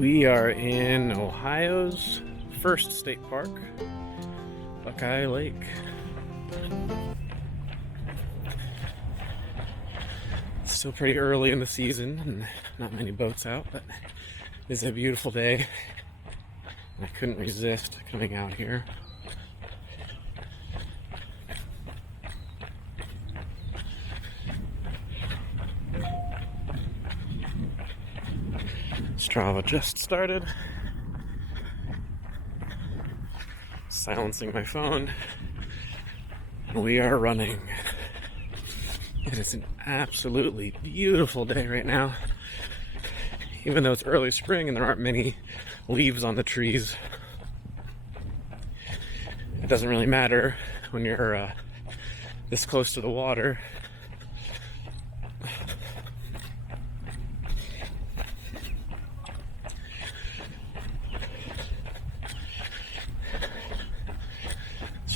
We are in Ohio's first state park, Buckeye Lake. It's still pretty early in the season and not many boats out, but it's a beautiful day. I couldn't resist coming out here. Strava just started. Silencing my phone. We are running. It is an absolutely beautiful day right now. Even though it's early spring and there aren't many leaves on the trees, it doesn't really matter when you're this close to the water.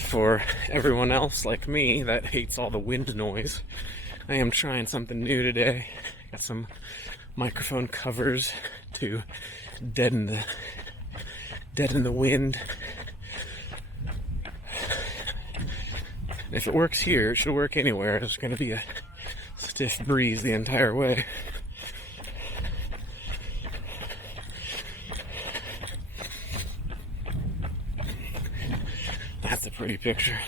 For everyone else like me that hates all the wind noise, I am trying something new today. Got some microphone covers to deaden the wind. If it works here, it should work anywhere. There's going to be a stiff breeze the entire way. That's a pretty picture.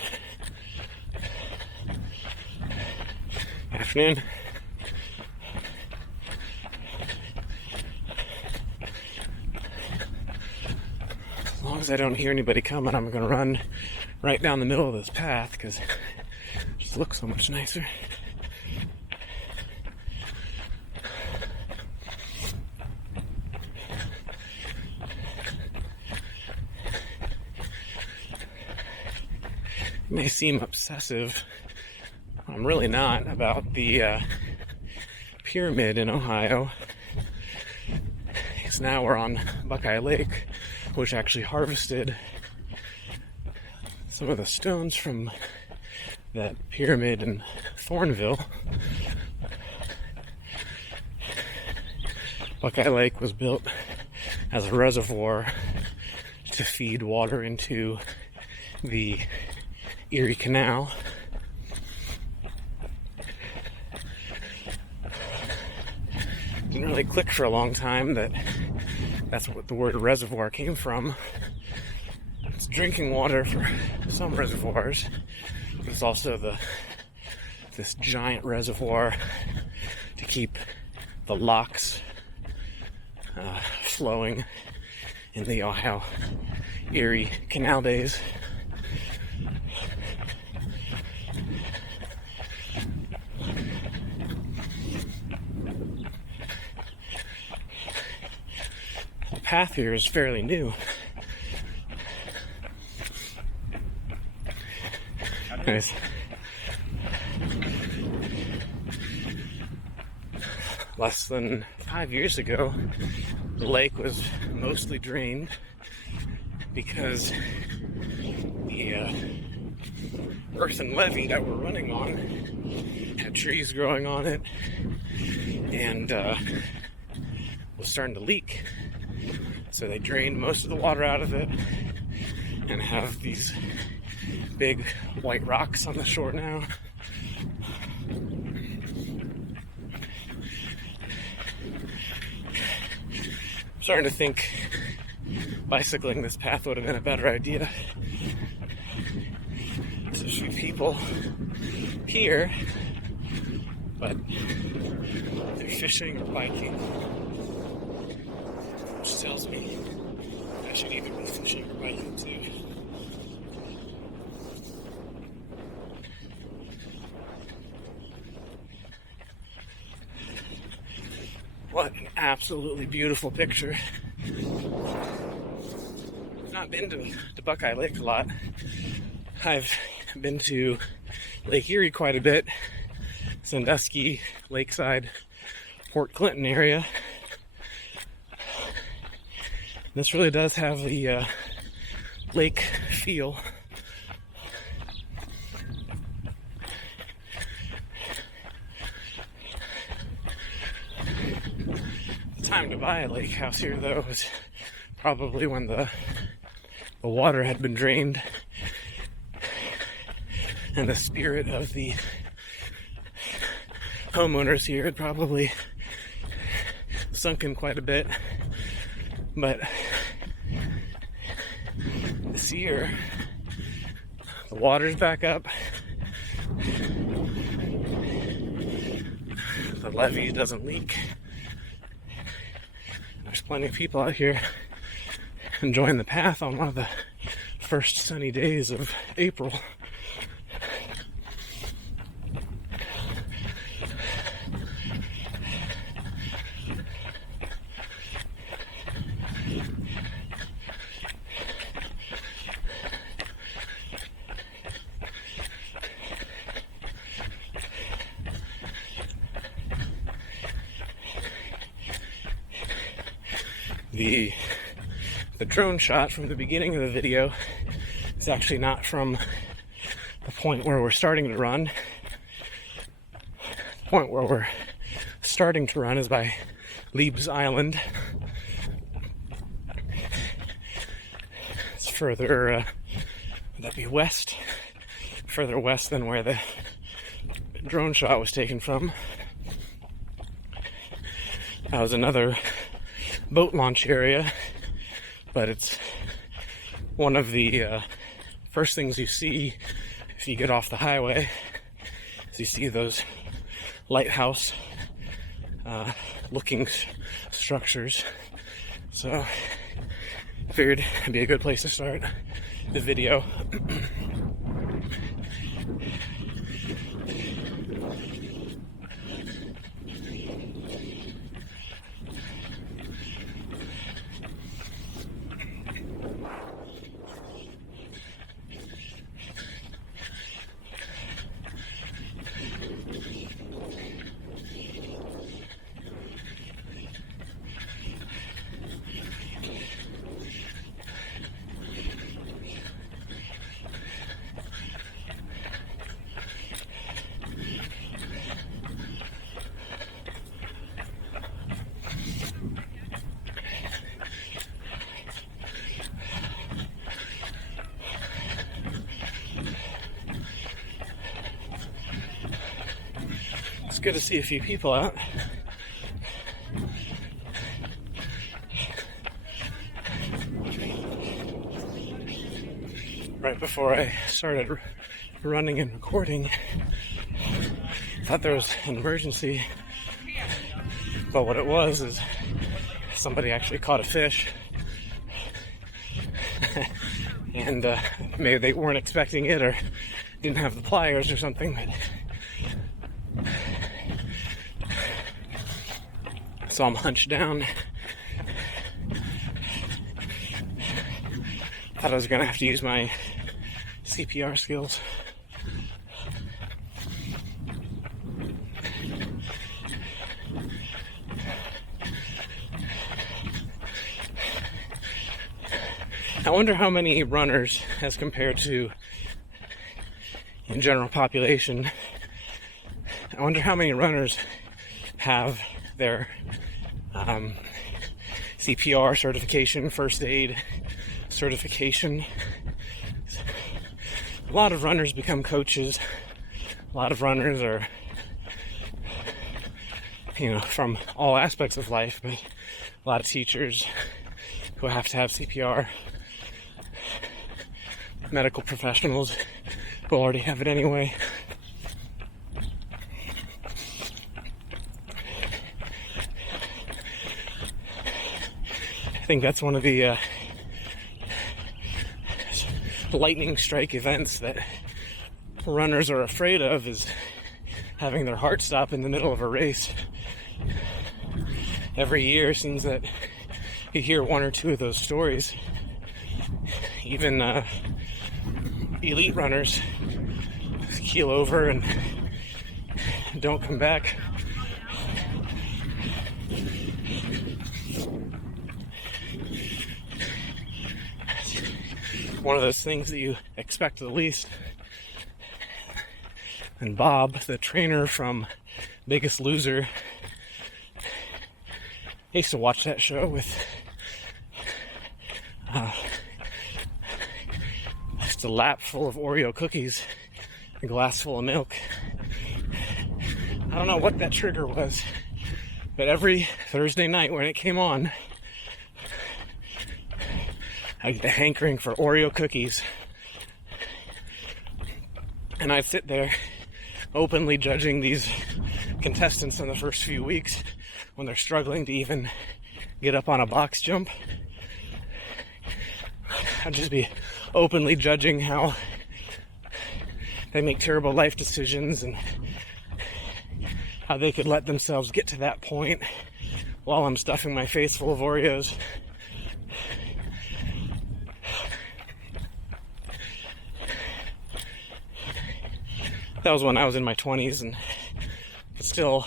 Afternoon. As long as I don't hear anybody coming, I'm going to run right down the middle of this path because it just looks so much nicer. It may seem obsessive, I'm really not, about the pyramid in Ohio. Because now we're on Buckeye Lake, which actually harvested some of the stones from that pyramid in Thornville. Buckeye Lake was built as a reservoir to feed water into the Erie Canal. Didn't really click for a long time that that's what the word reservoir came from. It's drinking water for some reservoirs, but it's also this giant reservoir to keep the locks flowing in the Ohio Erie Canal days. The path here is fairly new. Nice. Less than 5 years ago, the lake was mostly drained because the earthen levee that we're running on had trees growing on it and was starting to leak. So they drained most of the water out of it and have these big white rocks on the shore now. I'm starting to think bicycling this path would have been a better idea. There's a few people here, but they're fishing or biking, which tells me I should either be fishing or biking too. What an absolutely beautiful picture. I've not been to Buckeye Lake a lot. I've been to Lake Erie quite a bit, Sandusky, Lakeside, Port Clinton area. This really does have the lake feel. time to buy a lake house here, though, was probably when the water had been drained and the spirit of the homeowners here had probably sunken quite a bit. But this year, the water's back up. The levee doesn't leak. There's plenty of people out here enjoying the path on one of the first sunny days of April. The drone shot from the beginning of the video is actually not from the point where we're starting to run. The point where we're starting to run is by Leib's Island. It's further, would that be west? Further west than where the drone shot was taken from. That was another boat launch area, but it's one of the first things you see if you get off the highway, is you see those lighthouse looking structures. So I figured it'd be a good place to start the video. It's good to see a few people out. Right before I started running and recording, I thought there was an emergency, but what it was is somebody actually caught a fish, and maybe they weren't expecting it or didn't have the pliers or something, but so I'm hunched down. Thought I was gonna have to use my CPR skills. I wonder how many runners, as compared to in general population, I wonder how many runners have their CPR certification, first aid certification. A lot of runners become coaches. A lot of runners are, from all aspects of life, but a lot of teachers who have to have CPR, medical professionals who already have it anyway. I think that's one of the lightning strike events that runners are afraid of, is having their heart stop in the middle of a race. Every year it seems that you hear one or two of those stories. Even elite runners keel over and don't come back. One of those things that you expect the least. And Bob, the trainer from Biggest Loser, I used to watch that show with just a lap full of Oreo cookies, a glass full of milk. I don't know what that trigger was, but every Thursday night when it came on, I get the hankering for Oreo cookies. And I'd sit there openly judging these contestants in the first few weeks when they're struggling to even get up on a box jump. I'd just be openly judging how they make terrible life decisions and how they could let themselves get to that point while I'm stuffing my face full of Oreos. That was when I was in my 20s and still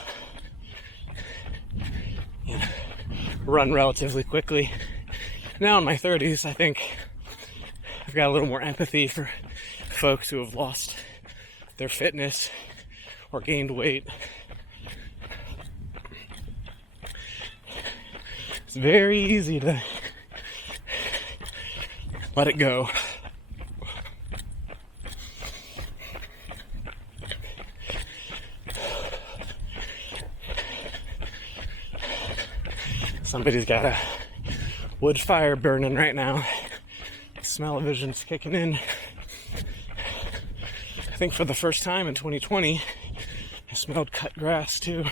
run relatively quickly. Now in my 30s, I think I've got a little more empathy for folks who have lost their fitness or gained weight. It's very easy to let it go. Somebody's got a wood fire burning right now. Smell-o-vision's kicking in. I think for the first time in 2020, I smelled cut grass too.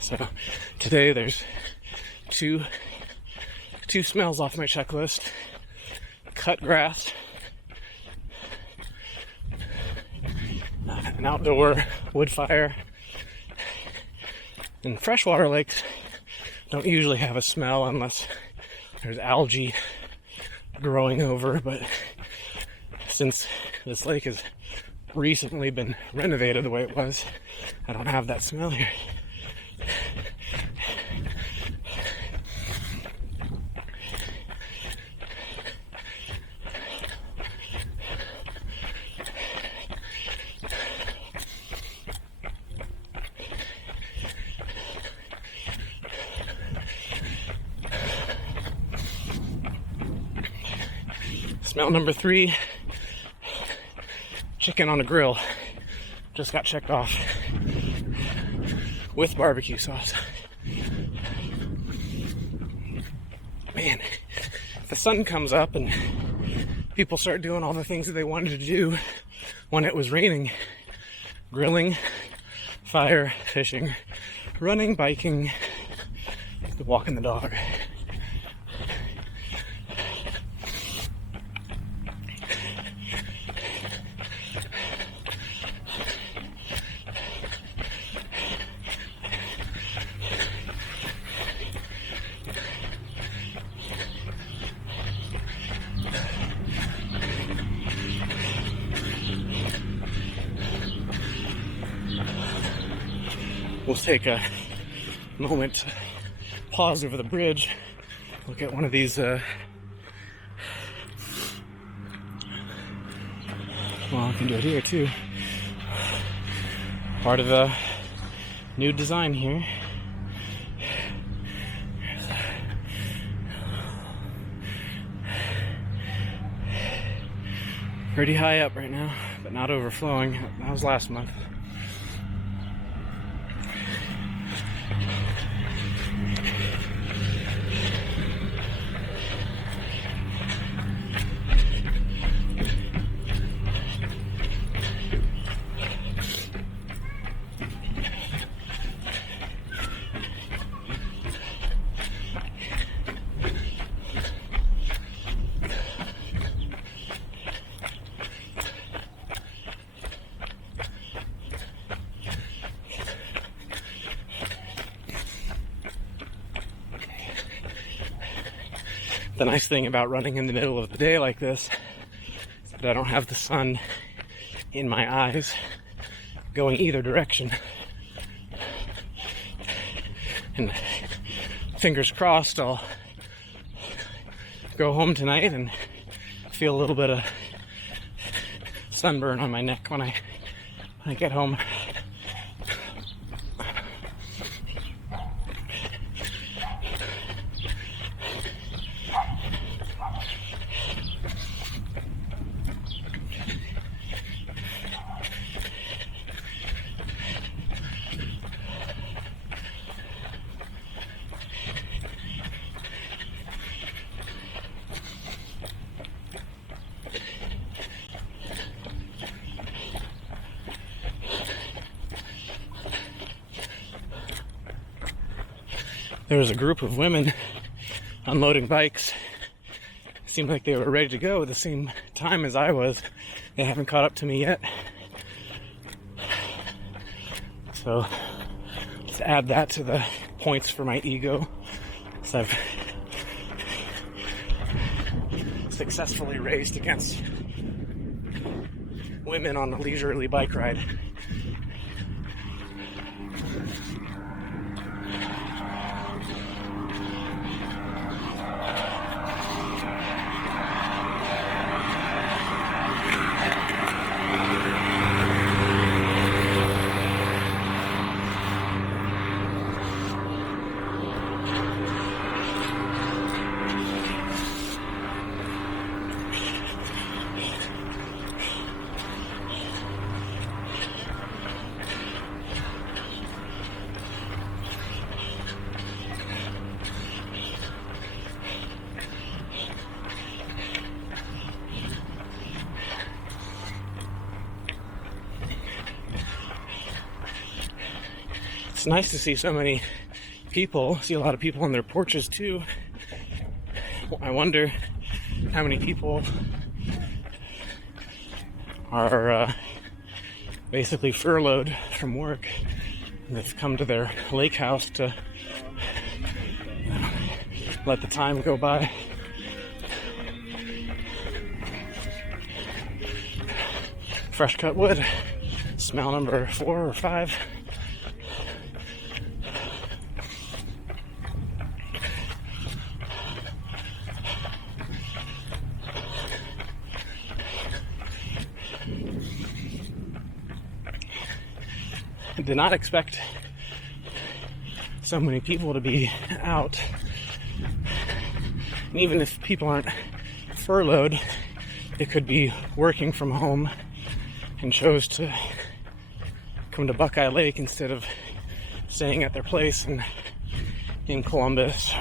So today there's two smells off my checklist. Cut grass, an outdoor wood fire. And freshwater lakes don't usually have a smell unless there's algae growing over, but since this lake has recently been renovated the way it was, I don't have that smell here. Smell number 3, chicken on a grill. Just got checked off with barbecue sauce. Man, if the sun comes up and people start doing all the things that they wanted to do when it was raining, grilling, fire, fishing, running, biking, walking the dog. We'll take a moment to pause over the bridge, look at one of these, well, I can do it here too. Part of the new design here. Pretty high up right now, but not overflowing. That was last month. The nice thing about running in the middle of the day like this is that I don't have the sun in my eyes going either direction. And fingers crossed, I'll go home tonight and feel a little bit of sunburn on my neck when I get home. There was a group of women unloading bikes. Seemed like they were ready to go at the same time as I was. They haven't caught up to me yet. So let's add that to the points for my ego. So I've successfully raced against women on a leisurely bike ride. It's nice to see so many people, see a lot of people on their porches too. I wonder how many people are basically furloughed from work and have come to their lake house to let the time go by. Fresh cut wood, smell number 4 or 5. I did not expect so many people to be out. And even if people aren't furloughed, they could be working from home and chose to come to Buckeye Lake instead of staying at their place in Columbus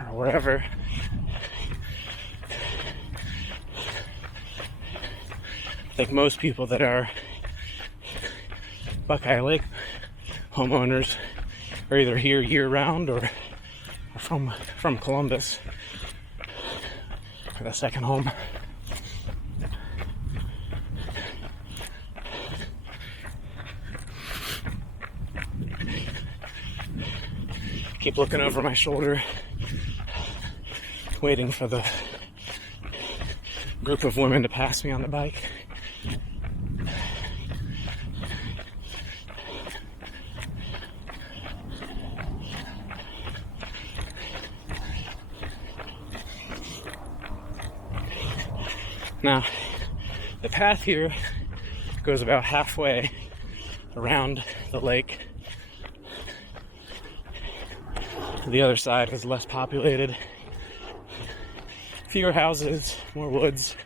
or wherever. I think most people that are Buckeye Lake homeowners are either here year-round or from Columbus for the second home. Keep looking over my shoulder, waiting for the group of women to pass me on the bike. Now, the path here goes about halfway around the lake. The other side is less populated. Fewer houses, more woods.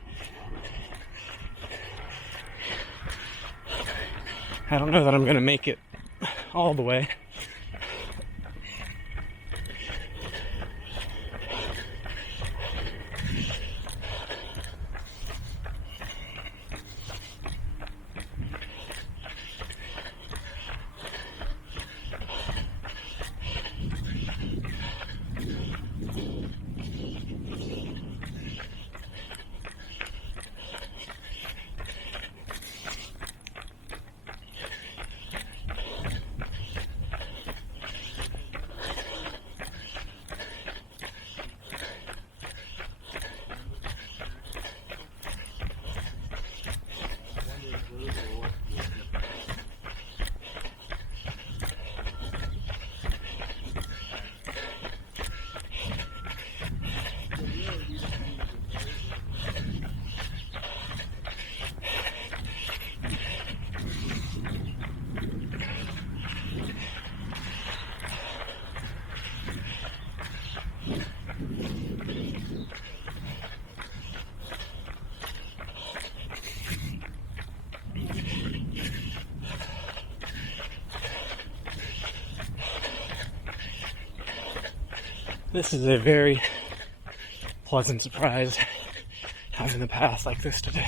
I don't know that I'm going to make it all the way. This is a very pleasant surprise having a path like this today.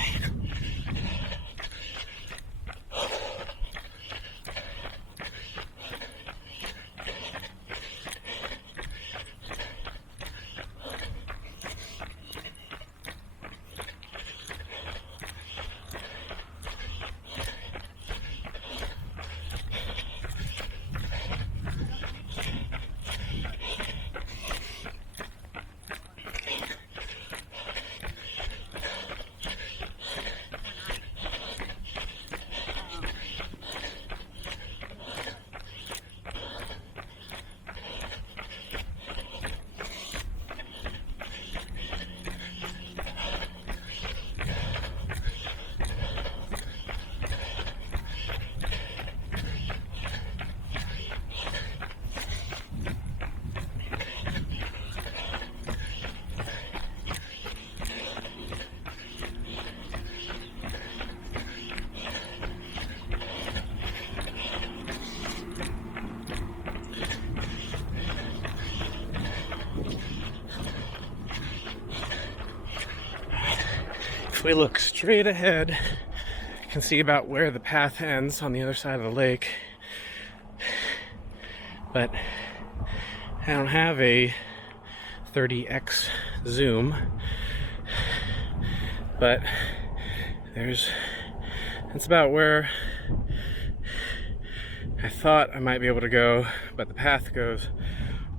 If we look straight ahead, you can see about where the path ends on the other side of the lake. But I don't have a 30x zoom, but that's about where I thought I might be able to go, but the path goes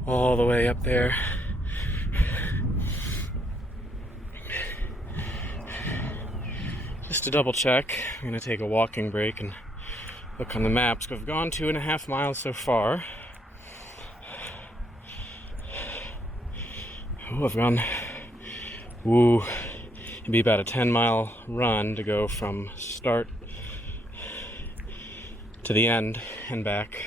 all the way up there. Just to double check, I'm going to take a walking break and look on the maps. We've gone 2.5 miles so far. Oh, I've gone, it'd be about a 10-mile run to go from start to the end and back.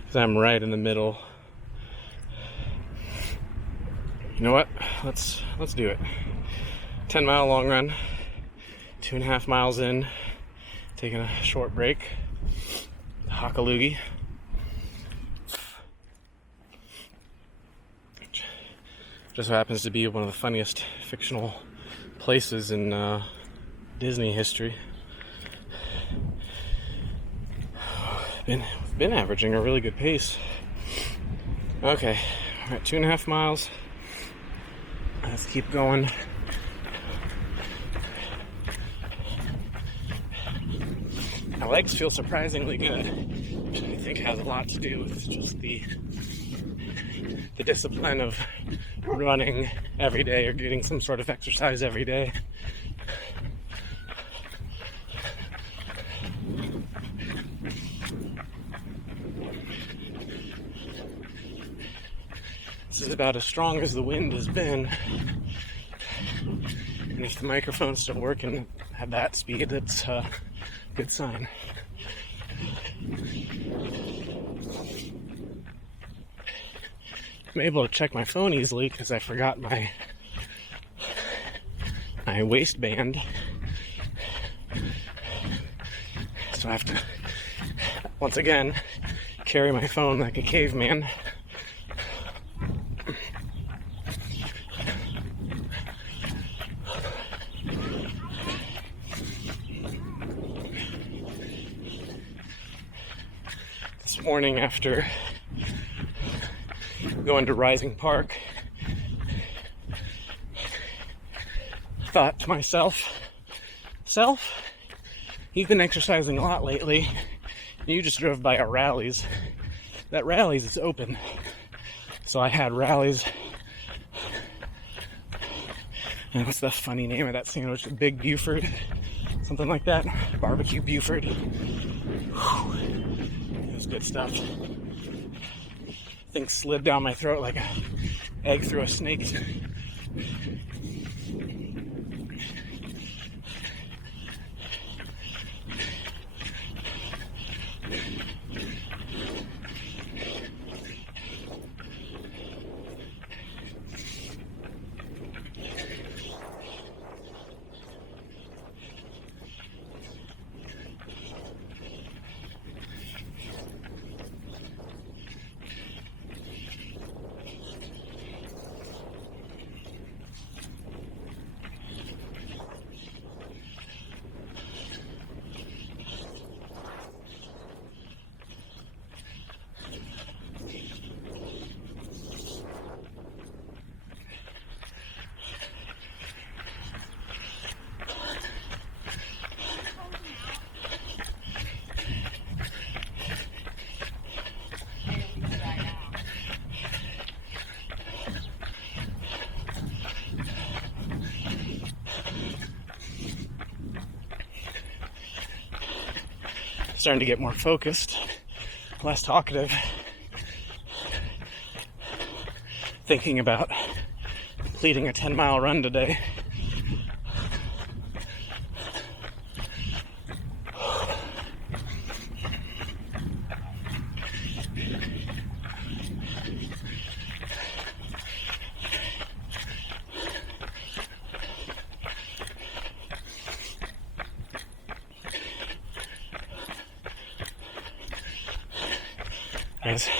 Because I'm right in the middle. You know what? Let's do it. 10-mile long run, 2.5 miles in, taking a short break. Hockaloogie. Just so happens to be one of the funniest fictional places in Disney history. Been averaging a really good pace. Okay, all right, 2.5 miles. Let's keep going. My legs feel surprisingly good, which I think has a lot to do with just the discipline of running every day or getting some sort of exercise every day. This is about as strong as the wind has been. And if the microphone's still working at that speed, it's a good sign. I'm able to check my phone easily because I forgot my waistband. So I have to, once again, carry my phone like a caveman. This morning after going to Rising Park, thought to myself, you've been exercising a lot lately. You just drove by our Rallies. That Rallies is open. So I had Rallies. And what's the funny name of that sandwich? Big Buford? Something like that. Barbecue Buford. Whew. It was good stuff. Thing slid down my throat like an egg through a snake. starting to get more focused, less talkative, thinking about completing a 10-mile run today. Guys,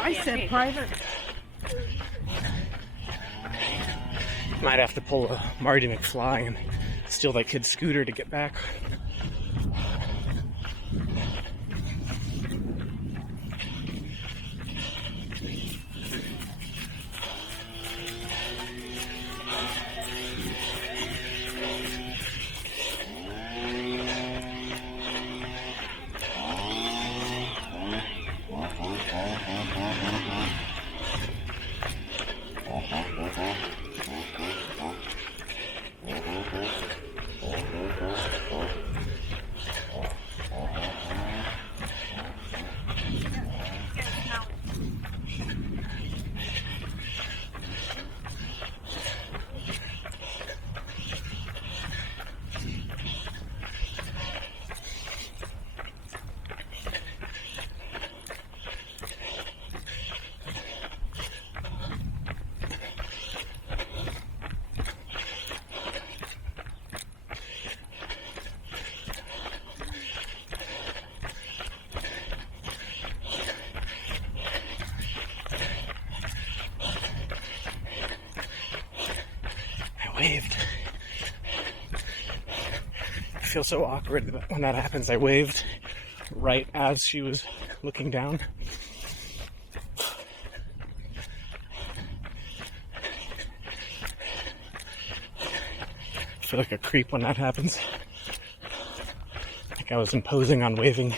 I said private. might have to pull a Marty McFly and steal that kid's scooter to get back. Waved. I feel so awkward when that happens. I waved right as she was looking down. I feel like a creep when that happens. Like I was imposing on waving.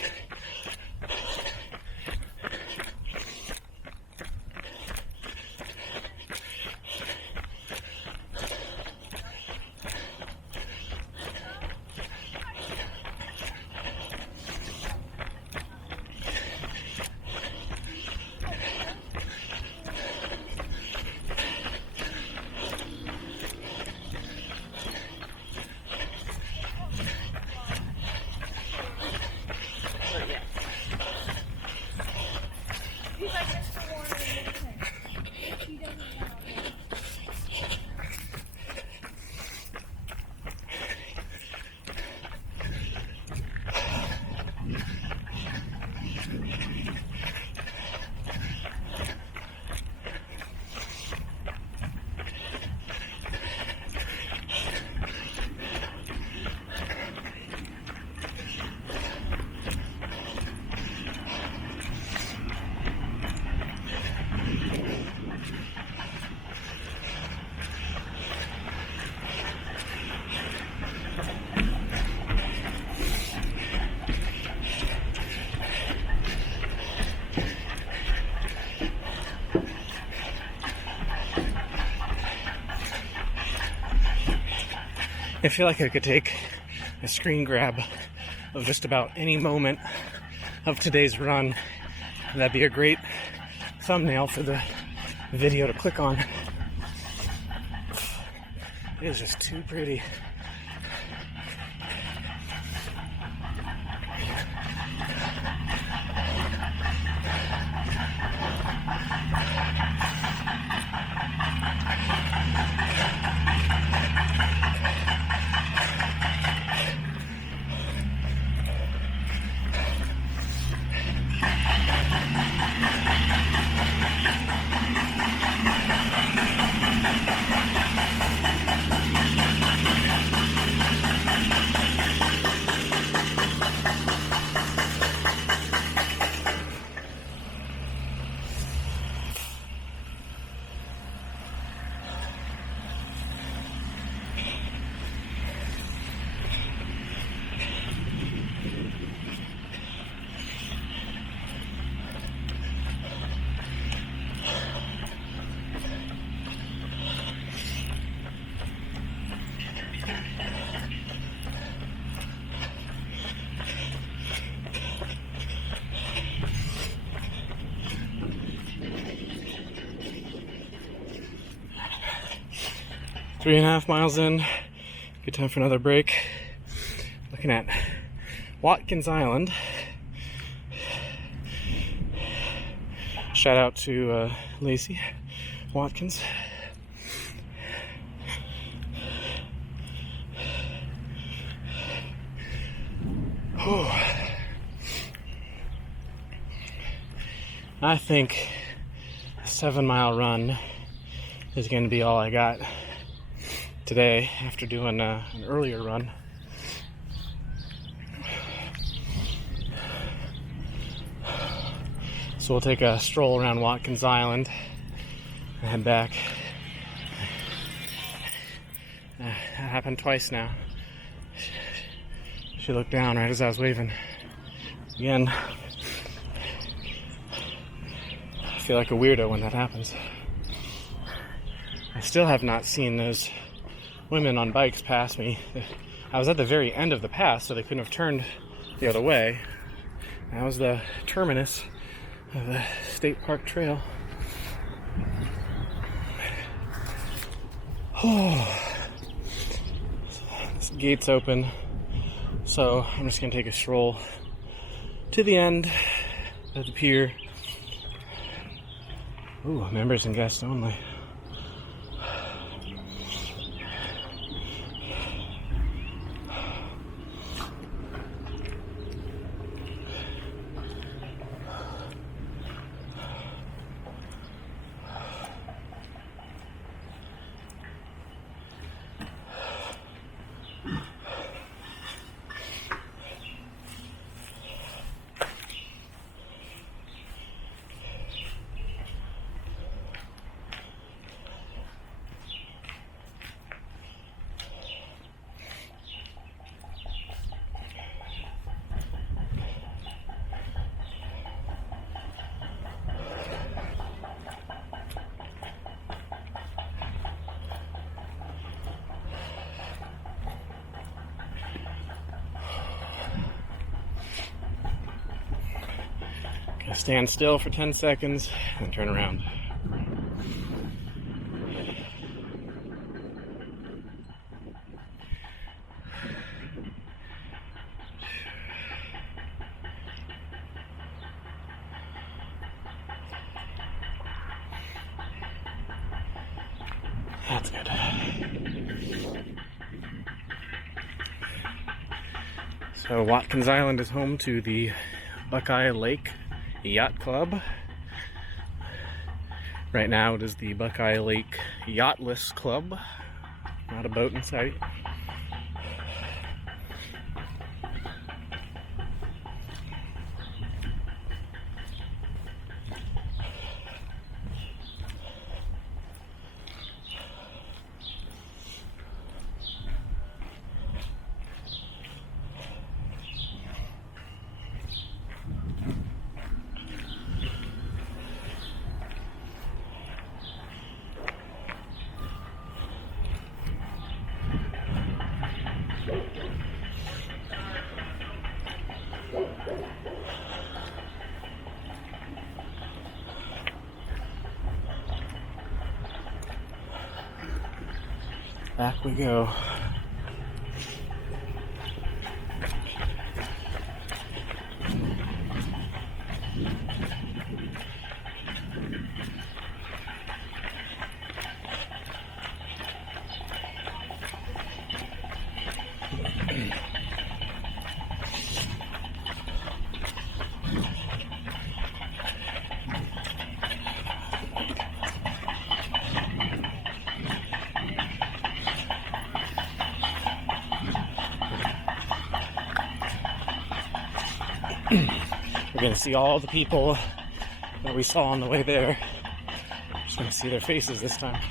I feel like I could take a screen grab of just about any moment of today's run. That'd be a great thumbnail for the video to click on. It is just too pretty. 3.5 miles in. Good time for another break. Looking at Watkins Island. Shout out to Lacey Watkins. I think a 7-mile run is going to be all I got today after doing an earlier run. So we'll take a stroll around Watkins Island and head back. That happened twice now. She looked down right as I was waving. Again, I feel like a weirdo when that happens. I still have not seen those women on bikes pass me. I was at the very end of the pass, so they couldn't have turned the other way. That was the terminus of the State Park Trail. This gate's open, so I'm just gonna take a stroll to the end of the pier. Ooh, members and guests only. Stand still for 10 seconds and turn around. That's good. So Watkins Island is home to the Buckeye Lake Yacht Club. Right now it is the Buckeye Lake Yachtless Club. Not a boat in sight. Back we go. We're going to see all the people that we saw on the way there. Just going to see their faces this time.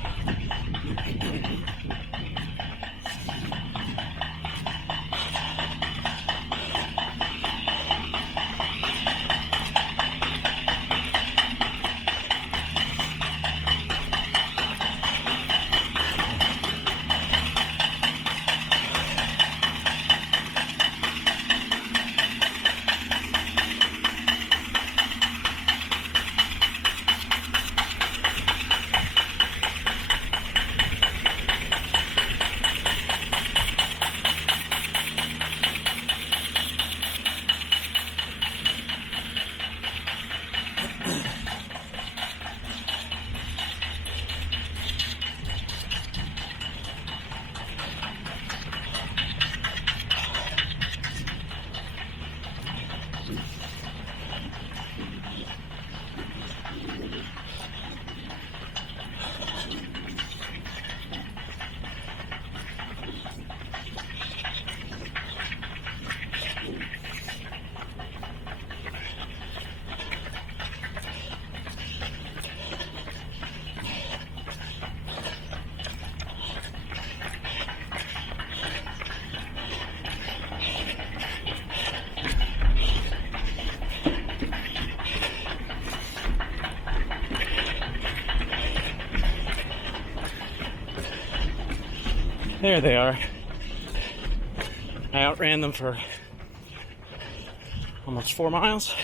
There they are. I outran them for almost 4 miles.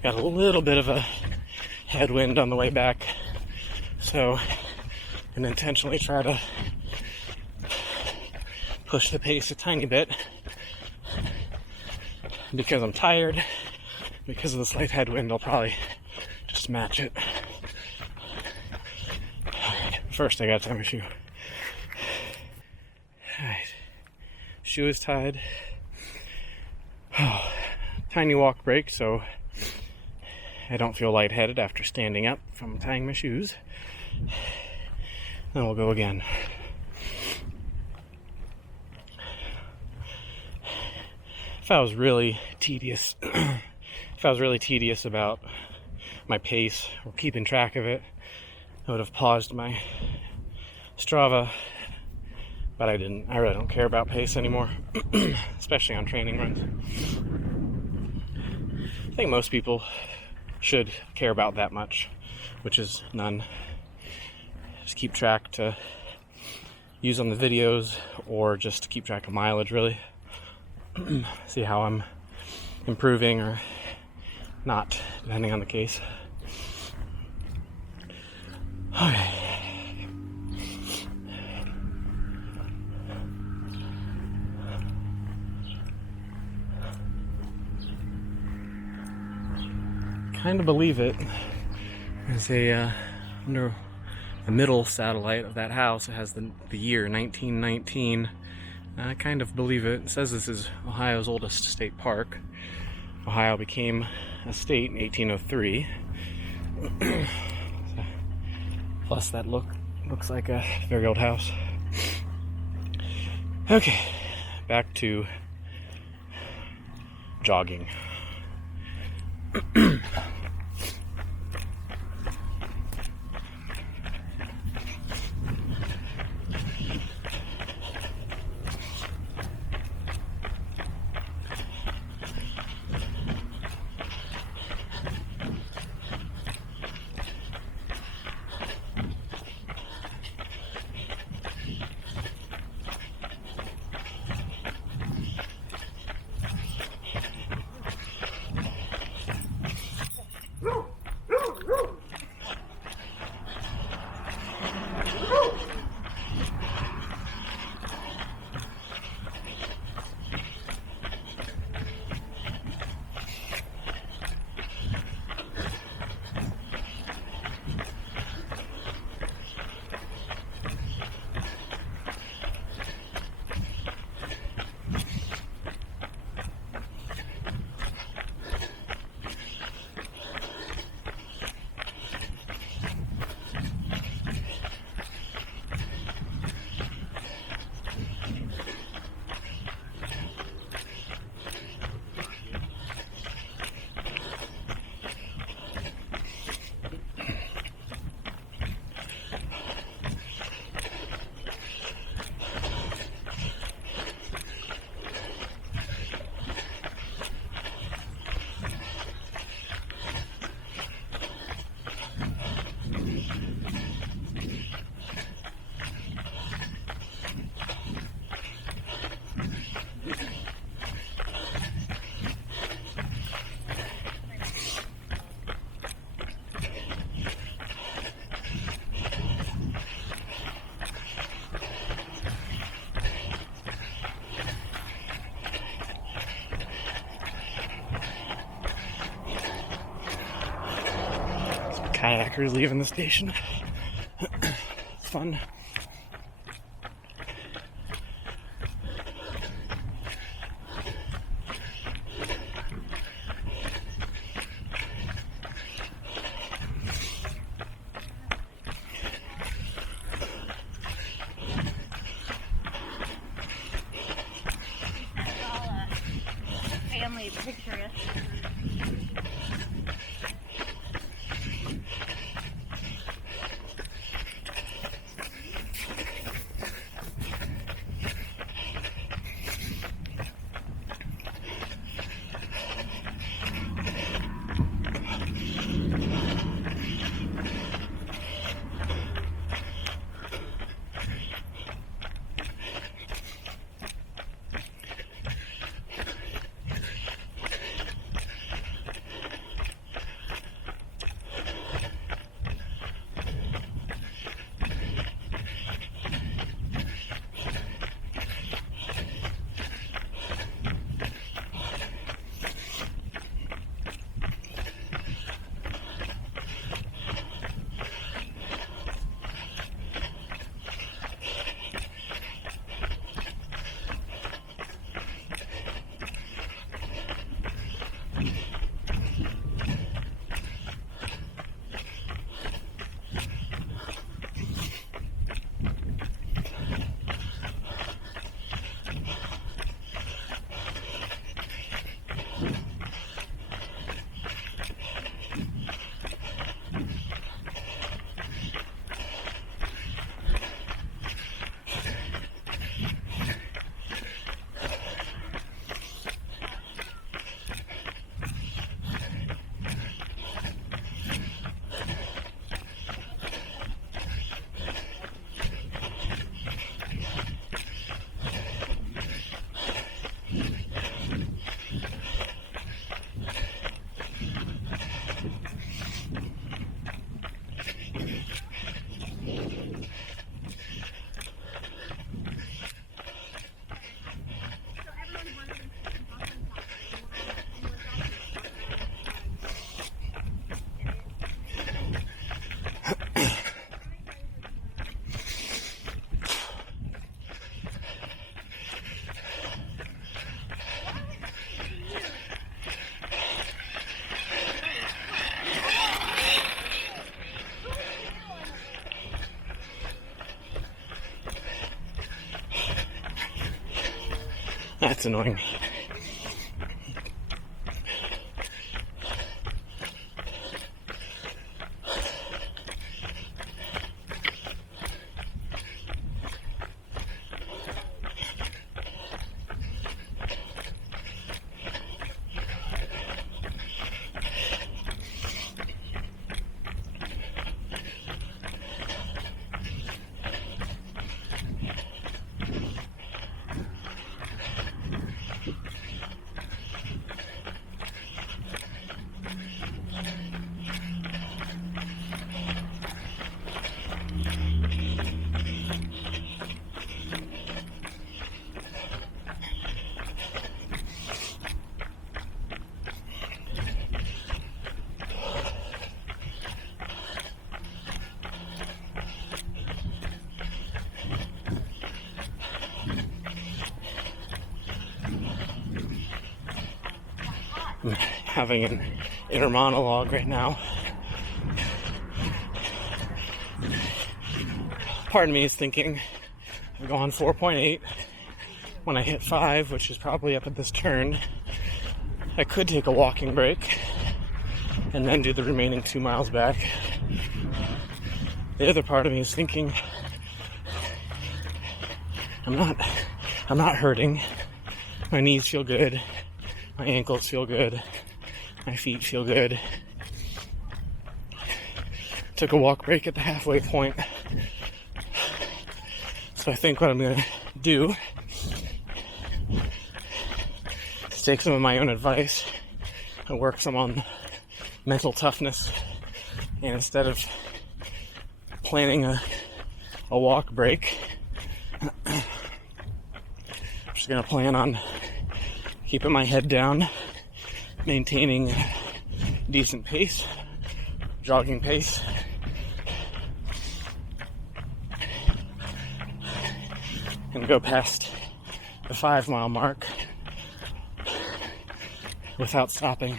Got a little bit of a headwind on the way back, so I'm gonna intentionally try to push the pace a tiny bit because I'm tired. Because of the slight headwind, I'll probably just match it. First, I gotta tie my shoe. Alright, shoe is tied. Oh, tiny walk break, so I don't feel lightheaded after standing up from tying my shoes. Then we'll go again. If I was really tedious about my pace or keeping track of it, I would have paused my Strava, but I didn't. I really don't care about pace anymore, especially on training runs. I think most people should care about that much, which is none. Just keep track to use on the videos, or just keep track of mileage, really. See how I'm improving or not, depending on the case. Okay. Kind of believe it. There's a under the middle satellite of that house. It has the year 1919. I kind of believe it. It says this is Ohio's oldest state park. Ohio became a state in 1803. Plus, that looks like a very old house. Okay, back to jogging. Kayakers leaving the station. Fun. family picture yesterday. That's annoying. I'm having an inner monologue right now. Part of me is thinking I'm going 4.8. When I hit 5, which is probably up at this turn, I could take a walking break and then do the remaining 2 miles back. The other part of me is thinking I'm not hurting. My knees feel good. My ankles feel good. My feet feel good. Took a walk break at the halfway point. So I think what I'm going to do is take some of my own advice and work some on mental toughness. And instead of planning a walk break, I'm just going to plan on keeping my head down, maintaining a decent pace, jogging pace, and go past the 5 mile mark without stopping.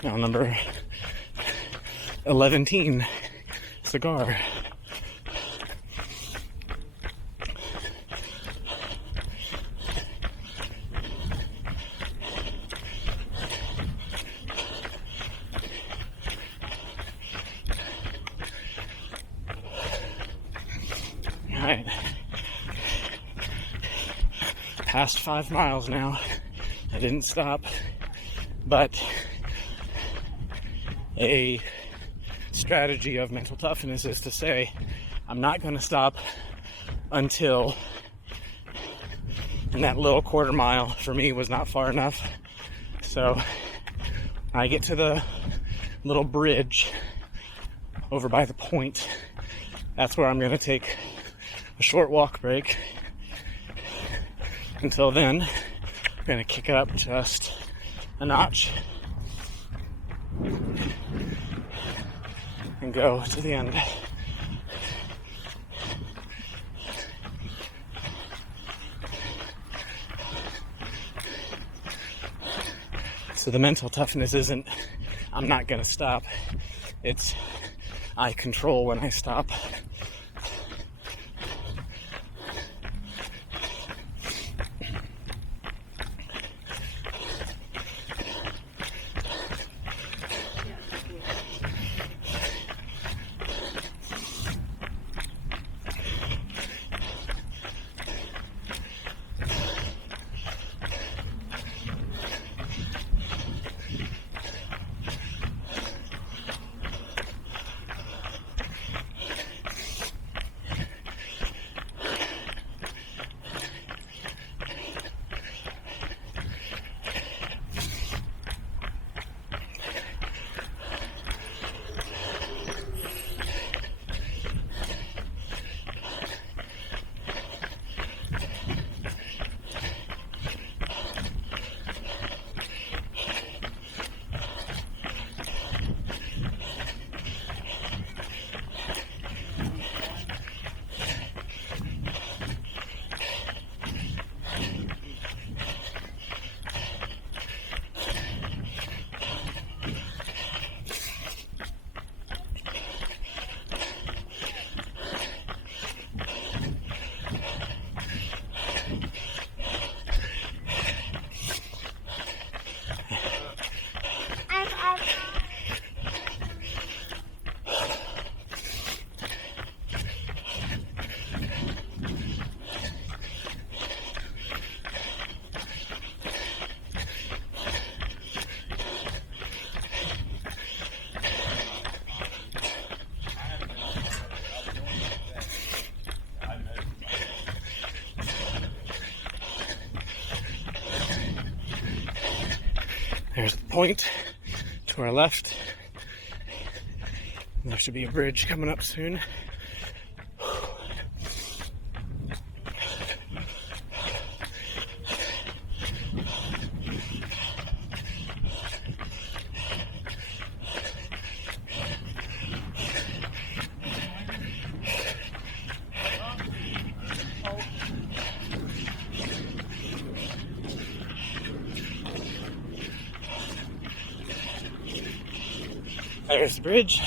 Smell number 11 cigar. Alright. Past 5 miles now. I didn't stop, but a strategy of mental toughness is to say, I'm not going to stop until, and that little quarter mile for me was not far enough. So I get to the little bridge over by the point. That's where I'm going to take a short walk break. Until then, I'm going to kick it up just a notch and go to the end. So the mental toughness isn't, I'm not going to stop. It's, I control when I stop. There's the point to our left. There should be a bridge coming up soon. There's the bridge.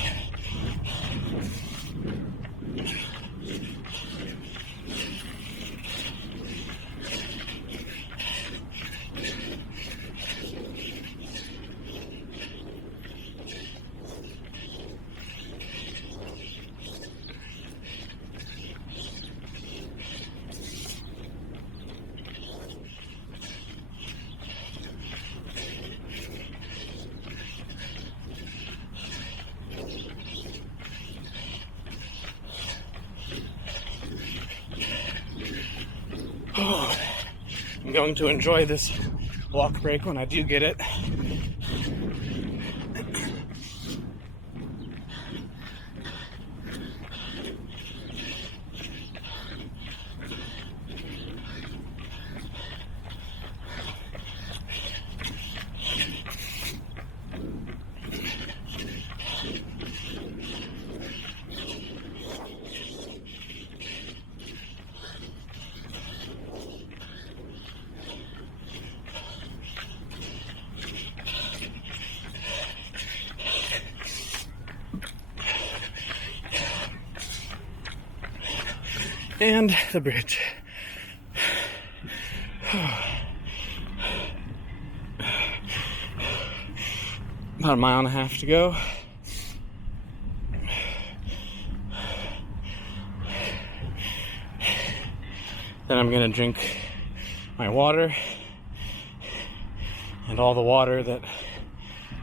I'm going to enjoy this walk break when I do get it. And the bridge. About a mile and a half to go. Then I'm gonna drink my water and all the water that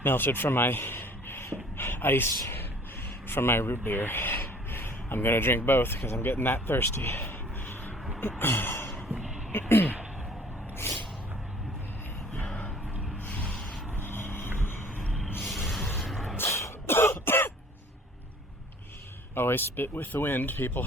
melted from my ice from my root beer. I'm gonna drink both because I'm getting that thirsty. Always spit with the wind, people.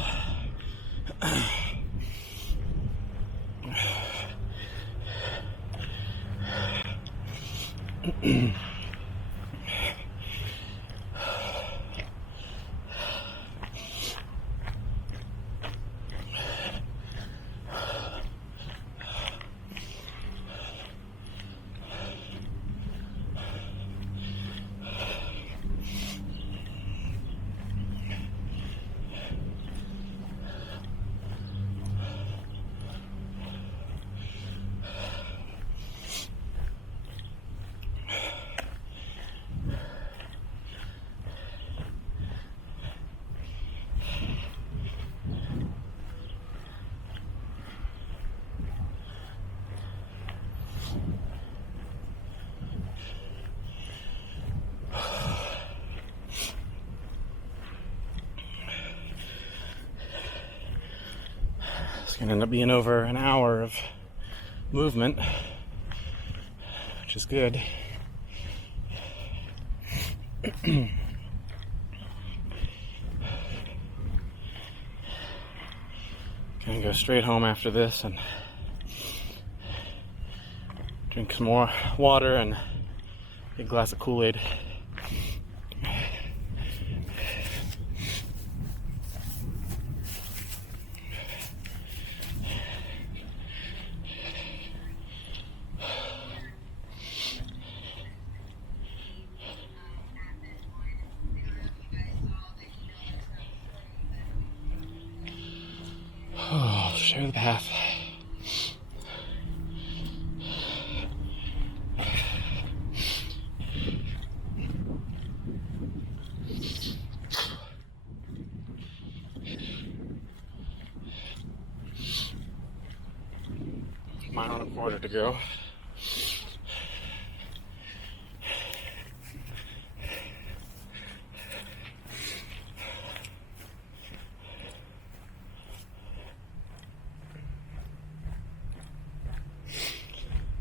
It's gonna end up being over an hour of movement, which is good. Gonna go straight home after this and drink some more water and a big glass of Kool-Aid. Oh, share the path. Mile and a quarter to go.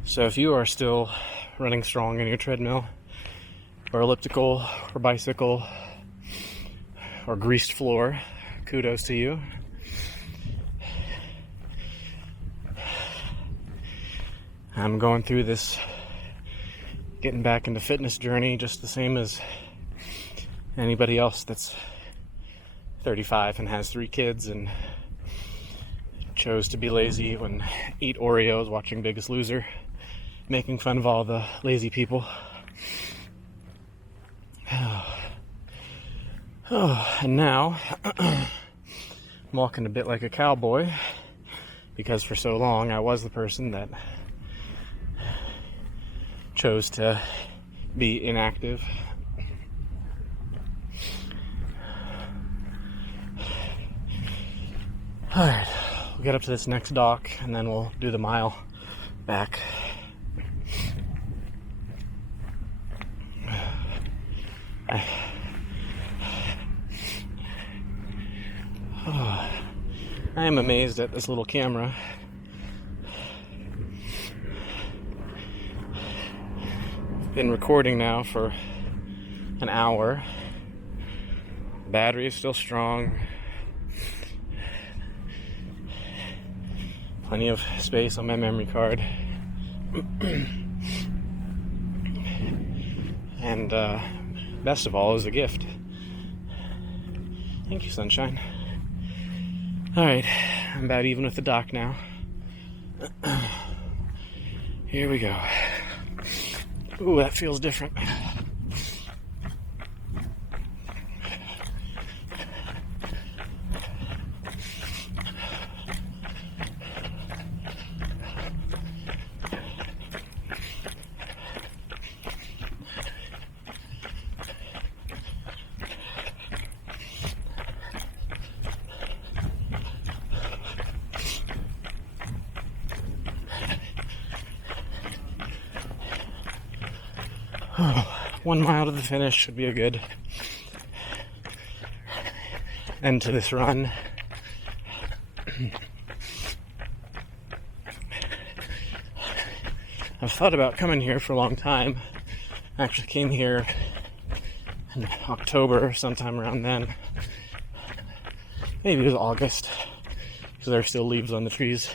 So if you are still running strong in your treadmill, or elliptical, or bicycle, or greased floor, kudos to you. I'm going through this getting back into fitness journey just the same as anybody else that's 35 and has 3 kids and chose to be lazy and eat Oreos watching Biggest Loser, making fun of all the lazy people. And now I'm walking a bit like a cowboy because for so long I was the person that chose to be inactive. Alright, we'll get up to this next dock and then we'll do the mile back. I am amazed at this little camera. Been recording now for an hour. Battery is still strong. Plenty of space on my memory card. And best of all is the gift. Thank you, sunshine. Alright, I'm about even with the dock now. Here we go. Ooh, that feels different. 1 mile to the finish should be a good end to this run. I've thought about coming here for a long time. I actually came here in October, sometime around then. Maybe it was August, because there are still leaves on the trees.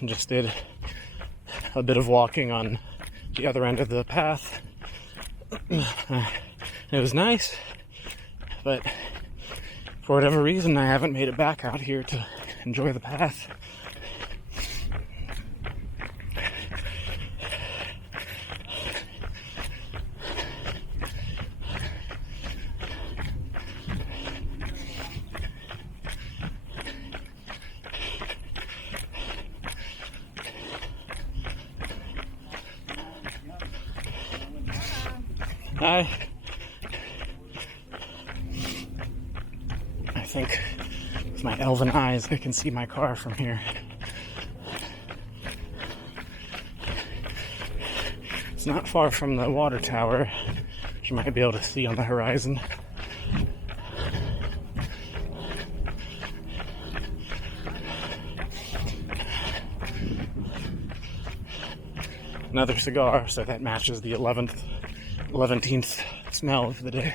And just did a bit of walking on the other end of the path. It was nice, but for whatever reason, I haven't made it back out here to enjoy the path. I think with my elven eyes, I can see my car from here. It's not far from the water tower, which you might be able to see on the horizon. Another cigar, so that matches the 11th smell of the day.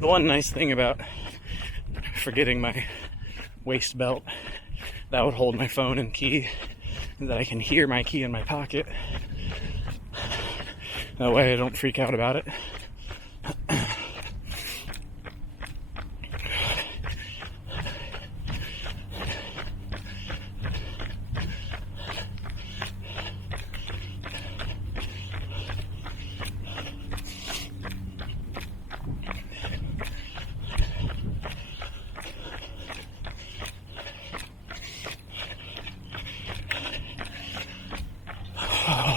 The one nice thing about forgetting my waist belt that would hold my phone and key is that I can hear my key in my pocket. That way I don't freak out about it.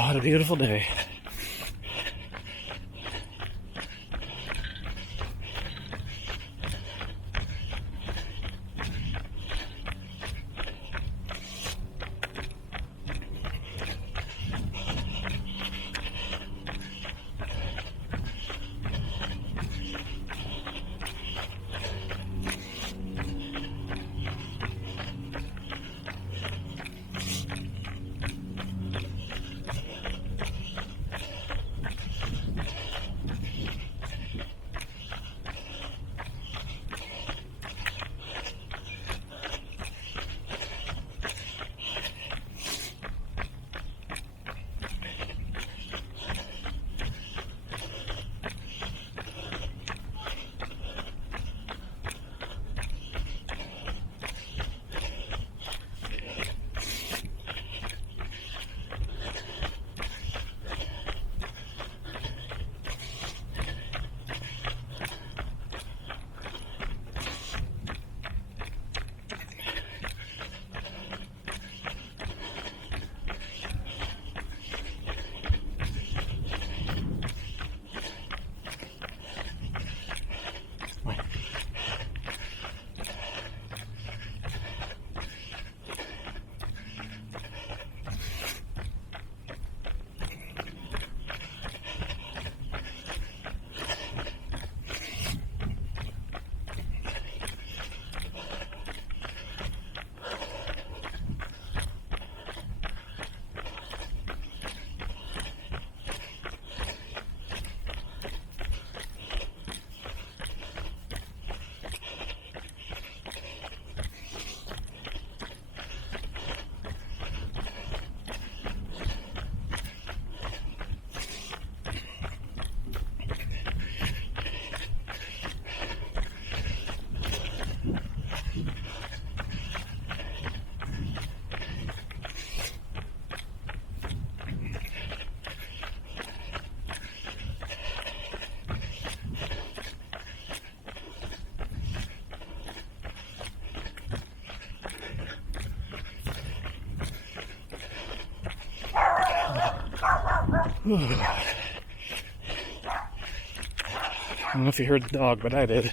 What a beautiful day. I don't know if you heard the dog, but I did.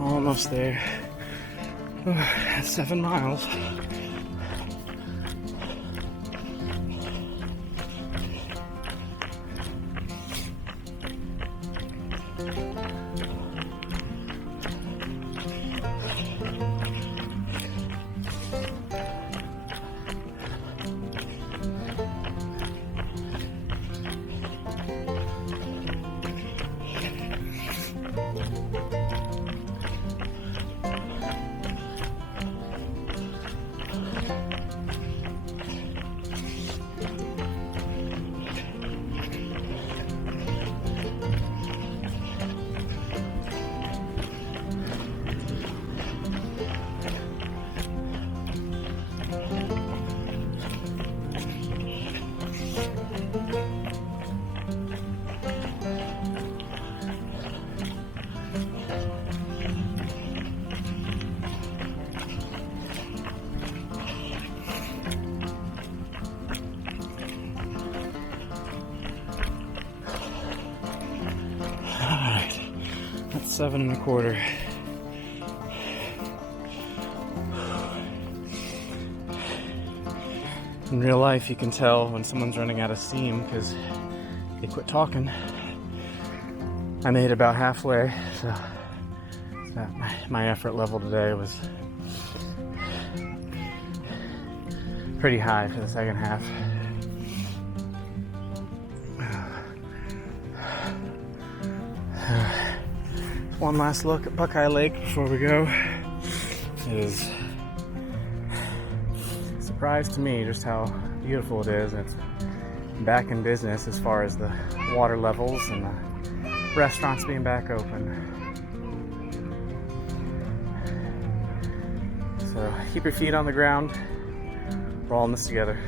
Almost there. That's 7 miles. 7.25. In real life, you can tell when someone's running out of steam because they quit talking. I made about halfway, so my effort level today was pretty high for the second half. One last look at Buckeye Lake before we go. It is a surprise to me just how beautiful it is. It's back in business as far as the water levels and the restaurants being back open. So keep your feet on the ground. We're all in this together.